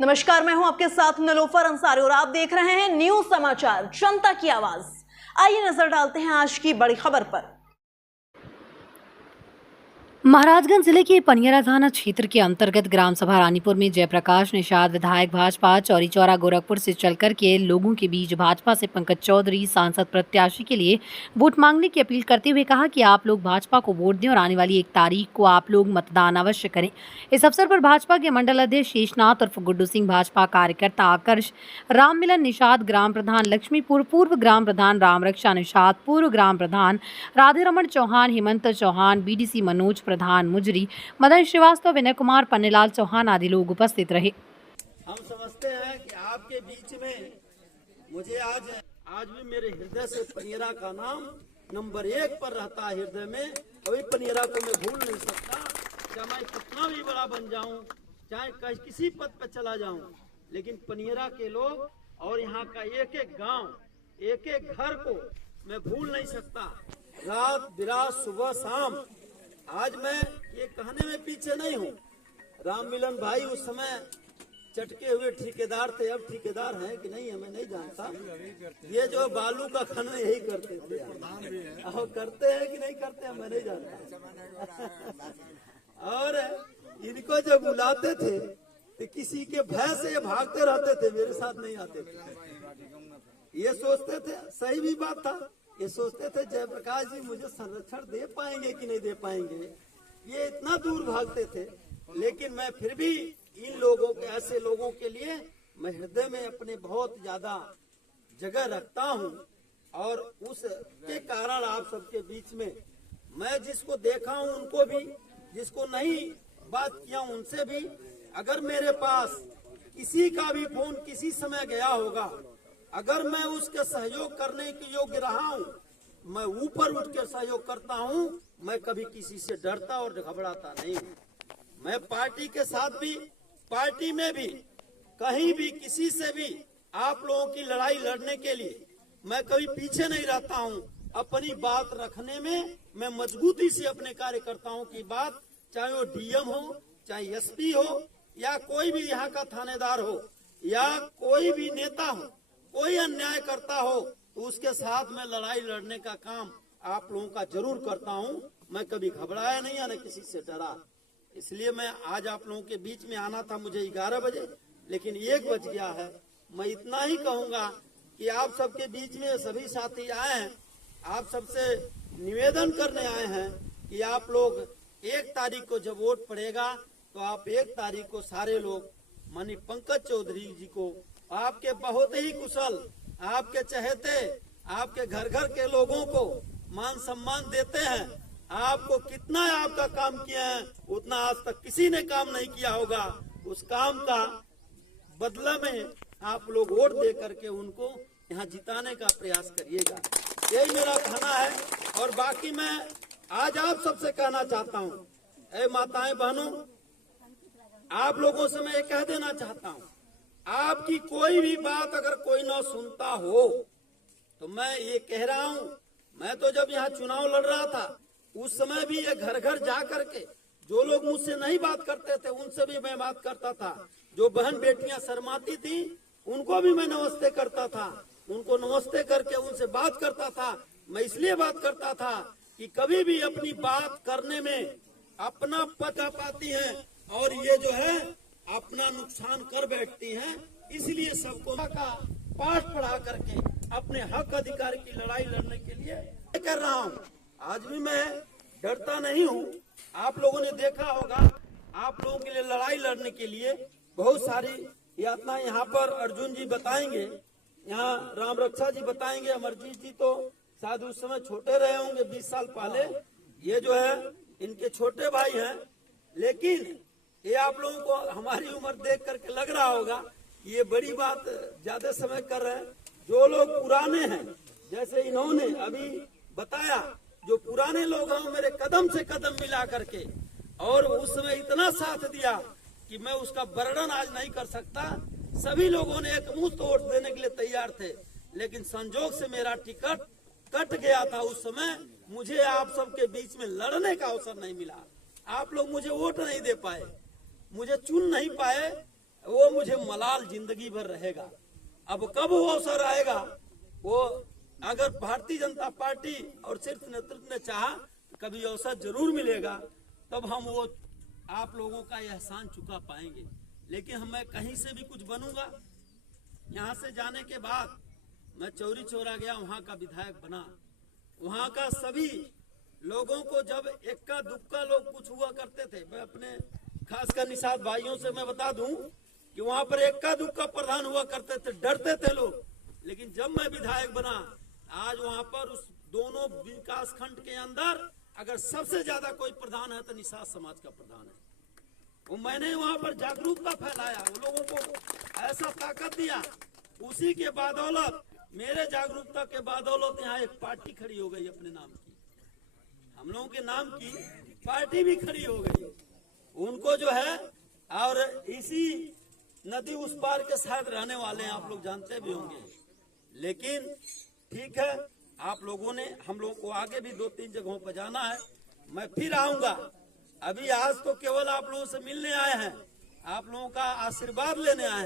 नमस्कार, मैं हूं आपके साथ निलोफर अंसारी और आप देख रहे हैं न्यूज समाचार जनता की आवाज। आइए नजर डालते हैं आज की बड़ी खबर पर। महाराजगंज जिले के पनियरा थाना क्षेत्र के अंतर्गत ग्राम सभा रानीपुर में जयप्रकाश निषाद विधायक भाजपा चौरी चौरा गोरखपुर से चलकर के लोगों के बीच भाजपा से पंकज चौधरी सांसद प्रत्याशी के लिए वोट मांगने की अपील करते हुए कहा कि आप लोग भाजपा को वोट दें और आने वाली 1 तारीख को आप लोग मतदान अवश्य करें। इस अवसर पर भाजपा के मंडल अध्यक्ष शेषनाथ उर्फ गुड्डू सिंह, भाजपा कार्यकर्ता आकर्ष, राम मिलन निषाद, ग्राम प्रधान लक्ष्मीपुर, पूर्व ग्राम प्रधान राम रक्षा निषाद, पूर्व ग्राम प्रधान राधे रमन चौहान, हेमंत चौहान, बीडीसी मनोज प्रधान मुजरी, मदन श्रीवास्तव, विनय कुमार, पन्नेलाल चौहान आदि लोग उपस्थित रहे। हम समझते हैं कि आपके बीच में मुझे आज भी मेरे हृदय से पनियरा का नाम नंबर 1 पर रहता है हृदय में। कभी पनियरा को मैं भूल नहीं सकता। चाहे मैं कितना भी बड़ा बन जाऊं, चाहे किसी पद पर चला जाऊं, लेकिन पनियरा के लोग और यहाँ का एक एक गांव, एक एक घर को मैं भूल नहीं सकता। रात बिरात सुबह शाम, आज मैं ये कहने में पीछे नहीं हूँ। राम मिलन भाई उस समय चटके हुए ठेकेदार थे, अब ठेकेदार हैं कि नहीं हमें नहीं जानता। ये जो बालू का खनन यही करते थे, और करते हैं कि नहीं करते मैं नहीं जानता। और इनको जब बुलाते थे तो किसी के भय से ये भागते रहते थे, मेरे साथ नहीं आते थे। ये सोचते थे, सही भी बात था, ये सोचते थे जयप्रकाश जी मुझे संरक्षण दे पाएंगे कि नहीं दे पाएंगे, ये इतना दूर भागते थे। लेकिन मैं फिर भी इन लोगों के, ऐसे लोगों के लिए मैं हृदय में अपने बहुत ज्यादा जगह रखता हूं। और उसके कारण आप सबके बीच में मैं जिसको देखा हूं उनको भी, जिसको नहीं बात किया उनसे भी, अगर मेरे पास किसी का भी फोन किसी समय गया होगा, अगर मैं उसके सहयोग करने के योग्य रहा हूं, मैं ऊपर उठ के सहयोग करता हूं। मैं कभी किसी से डरता और घबराता नहीं हूं। मैं पार्टी के साथ भी, पार्टी में भी, कहीं भी किसी से भी आप लोगों की लड़ाई लड़ने के लिए मैं कभी पीछे नहीं रहता हूं। अपनी बात रखने में मैं मजबूती से अपने कार्यकर्ताओं की बात, चाहे वो डीएम हो, चाहे एसपी हो, या कोई भी यहाँ का थानेदार हो, या कोई भी नेता हो, कोई अन्याय करता हो, तो उसके साथ में लड़ाई लड़ने का काम आप लोगों का जरूर करता हूं। मैं कभी घबराया नहीं या न किसी से डरा। इसलिए मैं आज आप लोगों के बीच में आना था मुझे 11 बजे, लेकिन 1 बज गया है। मैं इतना ही कहूंगा कि आप सबके बीच में सभी साथी आए हैं, आप सबसे निवेदन करने आए हैं कि आप लोग 1 तारीख को जब वोट पड़ेगा तो आप 1 तारीख को सारे लोग माननीय पंकज चौधरी जी को, आपके बहुत ही कुशल, आपके चहेते, आपके घर घर के लोगों को मान सम्मान देते हैं। आपको कितना आपका काम किया है उतना आज तक किसी ने काम नहीं किया होगा। उस काम का बदला में आप लोग वोट दे करके उनको यहाँ जिताने का प्रयास करिएगा, यही मेरा कहना है। और बाकी मैं आज आप सबसे कहना चाहता हूँ, ऐ माताएं बहनों, आप लोगों से मैं ये कह देना चाहता हूँ, आपकी कोई भी बात अगर कोई ना सुनता हो तो मैं ये कह रहा हूँ, मैं तो जब यहाँ चुनाव लड़ रहा था उस समय भी ये घर घर जा करके जो लोग मुझसे नहीं बात करते थे उनसे भी मैं बात करता था। जो बहन बेटियां शर्माती थी उनको भी मैं नमस्ते करता था, उनको नमस्ते करके उनसे बात करता था। मैं इसलिए बात करता था कि कभी भी अपनी बात करने में अपना पता पाती हैं और ये जो है अपना नुकसान कर बैठती हैं। इसलिए सबको का पाठ पढ़ा करके अपने हक अधिकार की लड़ाई लड़ने के लिए कर रहा हूँ। आज भी मैं डरता नहीं हूँ। आप लोगों ने देखा होगा, आप लोगों के लिए लड़ाई लड़ने के लिए बहुत सारी यातनाएं यहाँ पर अर्जुन जी बताएंगे, यहाँ राम रक्षा जी बताएंगे, अमरजीत जी तो शायद उस समय छोटे रहे होंगे 20 साल पहले, ये जो है इनके छोटे भाई हैं। लेकिन ये आप लोगों को हमारी उम्र देख करके लग रहा होगा ये बड़ी बात ज्यादा समय कर रहे हैं। जो लोग पुराने हैं, जैसे इन्होंने अभी बताया, जो पुराने लोग हैं मेरे कदम से कदम मिला करके और उस समय इतना साथ दिया कि मैं उसका वर्णन आज नहीं कर सकता। सभी लोगों ने एक मुश्त वोट देने के लिए तैयार थे, लेकिन संजोग से मेरा टिकट कट गया था। उस समय मुझे आप सबके बीच में लड़ने का अवसर नहीं मिला। आप लोग मुझे वोट नहीं दे पाए, मुझे चुन नहीं पाए, वो मुझे मलाल जिंदगी भर रहेगा। अब कब वो अवसर आएगा, वो अगर भारतीय जनता पार्टी और शीर्ष नेतृत्व ने चाहा कभी अवसर जरूर मिलेगा, तब हम वो आप लोगों का एहसान चुका पाएंगे। लेकिन मैं कहीं से भी कुछ बनूंगा। यहाँ से जाने के बाद मैं चौरी चौरा गया, वहाँ का विधायक बना। वहाँ का सभी लोगों को जब इक्का दुक्का लोग कुछ हुआ करते थे, मैं अपने खासकर निषाद भाइयों से मैं बता दूं कि वहाँ पर इक्का दुक्का प्रधान हुआ करते थे, डरते थे लोग। लेकिन जब मैं विधायक बना, आज वहाँ पर उस दोनों विकास खंड के अंदर अगर सबसे ज्यादा कोई प्रधान है तो निषाद समाज का प्रधान है। वो मैंने वहाँ पर जागरूकता फैलाया, वो लोगों को ऐसा ताकत दिया। उसी के बदौलत, मेरे जागरूकता के बदौलत यहाँ एक पार्टी खड़ी हो गई अपने नाम की, हम लोगों के नाम की पार्टी भी खड़ी हो गई। उनको जो है, और इसी नदी उस पार के शायद रहने वाले हैं, आप लोग जानते भी होंगे। लेकिन ठीक है, आप लोगों ने, हम लोगों को आगे भी 2-3 जगहों पर जाना है, मैं फिर आऊंगा। अभी आज तो केवल आप लोगों से मिलने आए हैं, आप लोगों का आशीर्वाद लेने आए हैं।